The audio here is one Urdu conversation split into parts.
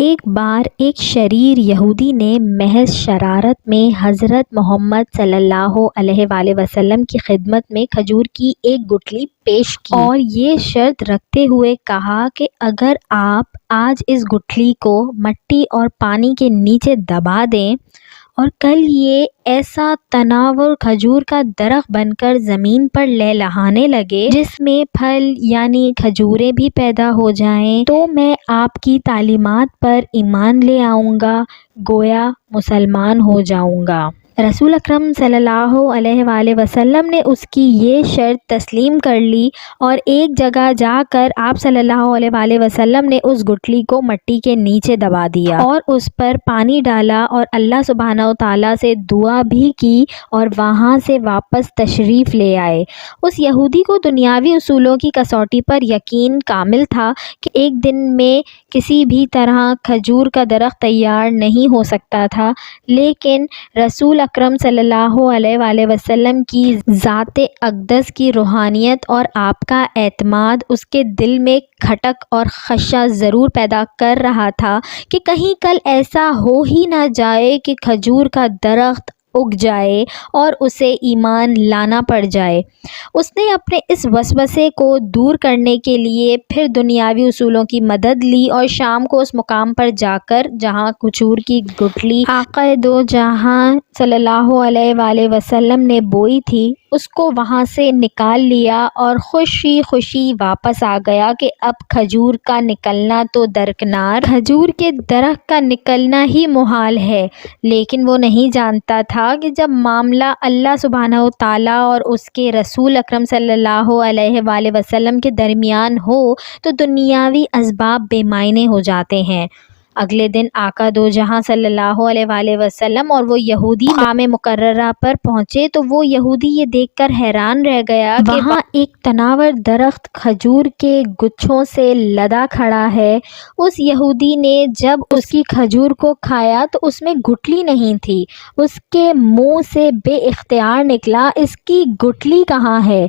ایک بار ایک شریر یہودی نے محض شرارت میں حضرت محمد صلی اللہ علیہ وآلہ وسلم کی خدمت میں کھجور کی ایک گٹھلی پیش کی اور یہ شرط رکھتے ہوئے کہا کہ اگر آپ آج اس گٹھلی کو مٹی اور پانی کے نیچے دبا دیں اور کل یہ ایسا تناور کھجور کا درخت بن کر زمین پر لہلہانے لگے جس میں پھل یعنی کھجوریں بھی پیدا ہو جائیں تو میں آپ کی تعلیمات پر ایمان لے آؤں گا، گویا مسلمان ہو جاؤں گا۔ رسول اکرم صلی اللہ علیہ وآلہ وسلم نے اس کی یہ شرط تسلیم کر لی اور ایک جگہ جا کر آپ صلی اللہ علیہ وآلہ وسلم نے اس گٹھلی کو مٹی کے نیچے دبا دیا اور اس پر پانی ڈالا اور اللہ سبحانہ و تعالیٰ سے دعا بھی کی اور وہاں سے واپس تشریف لے آئے۔ اس یہودی کو دنیاوی اصولوں کی کسوٹی پر یقین کامل تھا کہ ایک دن میں کسی بھی طرح کھجور کا درخت تیار نہیں ہو سکتا تھا، لیکن رسول اکرم صلی اللہ علیہ وآلہ وسلم کی ذات اقدس کی روحانیت اور آپ کا اعتماد اس کے دل میں کھٹک اور خدشہ ضرور پیدا کر رہا تھا کہ کہیں کل ایسا ہو ہی نہ جائے کہ کھجور کا درخت اگ جائے اور اسے ایمان لانا پڑ جائے۔ اس نے اپنے اس وسوسے کو دور کرنے کے لیے پھر دنیاوی اصولوں کی مدد لی اور شام کو اس مقام پر جا کر جہاں کھجور کی گٹھلی آقا دو جہاں صلی اللہ علیہ وآلہ وسلم نے بوئی تھی اس کو وہاں سے نکال لیا اور خوشی خوشی واپس آ گیا کہ اب کھجور کا نکلنا تو درکنار، کھجور کے درخت کا نکلنا ہی محال ہے، لیکن وہ نہیں جانتا تھا کہ جب معاملہ اللہ سبحانہ و تعالیٰ اور اس کے رسول اکرم صلی اللہ علیہ وآلہ وسلم کے درمیان ہو تو دنیاوی اسباب بے معنی ہو جاتے ہیں۔ اگلے دن آقا دو جہاں صلی اللہ علیہ وآلہ وسلم اور وہ یہودی مقام مقررہ پر پہنچے تو وہ یہودی یہ دیکھ کر حیران رہ گیا کہ وہاں ایک تناور درخت کھجور کے گچھوں سے لدا کھڑا ہے۔ اس یہودی نے جب اس کی کھجور کو کھایا تو اس میں گٹھلی نہیں تھی۔ اس کے منہ سے بے اختیار نکلا، اس کی گٹھلی کہاں ہے؟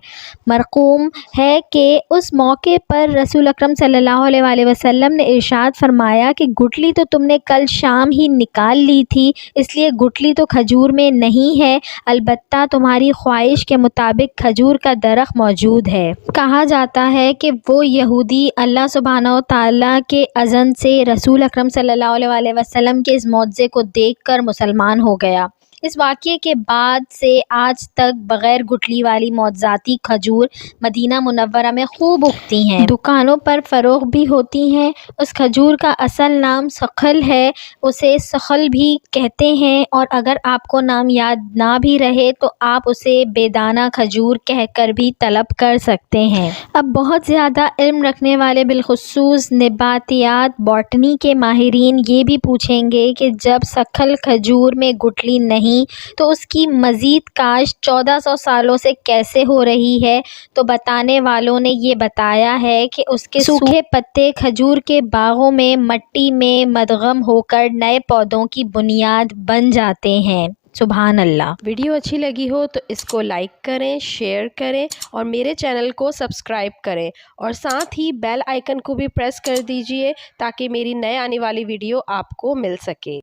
مرقوم ہے کہ اس موقع پر رسول اکرم صلی اللہ علیہ وآلہ وسلم نے ارشاد فرمایا کہ گٹھلی تو تم نے کل شام ہی نکال لی تھی، اس لیے گٹھلی تو کھجور میں نہیں ہے، البتہ تمہاری خواہش کے مطابق کھجور کا درخت موجود ہے۔ کہا جاتا ہے کہ وہ یہودی اللہ سبحانہ و تعالیٰ کے اذن سے رسول اکرم صلی اللہ علیہ وآلہ وسلم کے اس معجزے کو دیکھ کر مسلمان ہو گیا۔ اس واقعے کے بعد سے آج تک بغیر گٹھلی والی معجزاتی کھجور مدینہ منورہ میں خوب اگتی ہیں، دکانوں پر فروخت بھی ہوتی ہیں۔ اس کھجور کا اصل نام سکھل ہے، اسے سخل بھی کہتے ہیں، اور اگر آپ کو نام یاد نہ بھی رہے تو آپ اسے بیدانہ کھجور کہہ کر بھی طلب کر سکتے ہیں۔ اب بہت زیادہ علم رکھنے والے بالخصوص نباتیات باٹنی کے ماہرین یہ بھی پوچھیں گے کہ جب سکھل کھجور میں گٹھلی نہیں تو اس کی مزید کاشت 1400 سالوں سے کیسے ہو رہی ہے؟ تو بتانے والوں نے یہ بتایا ہے کہ اس کے سوکھے پتے کھجور کے باغوں میں مٹی میں مدغم ہو کر نئے پودوں کی بنیاد بن جاتے ہیں۔ سبحان اللہ۔ ویڈیو اچھی لگی ہو تو اس کو لائک کریں، شیئر کریں اور میرے چینل کو سبسکرائب کریں اور ساتھ ہی بیل آئیکن کو بھی پریس کر دیجئے تاکہ میری نئے آنے والی ویڈیو آپ کو مل سکے۔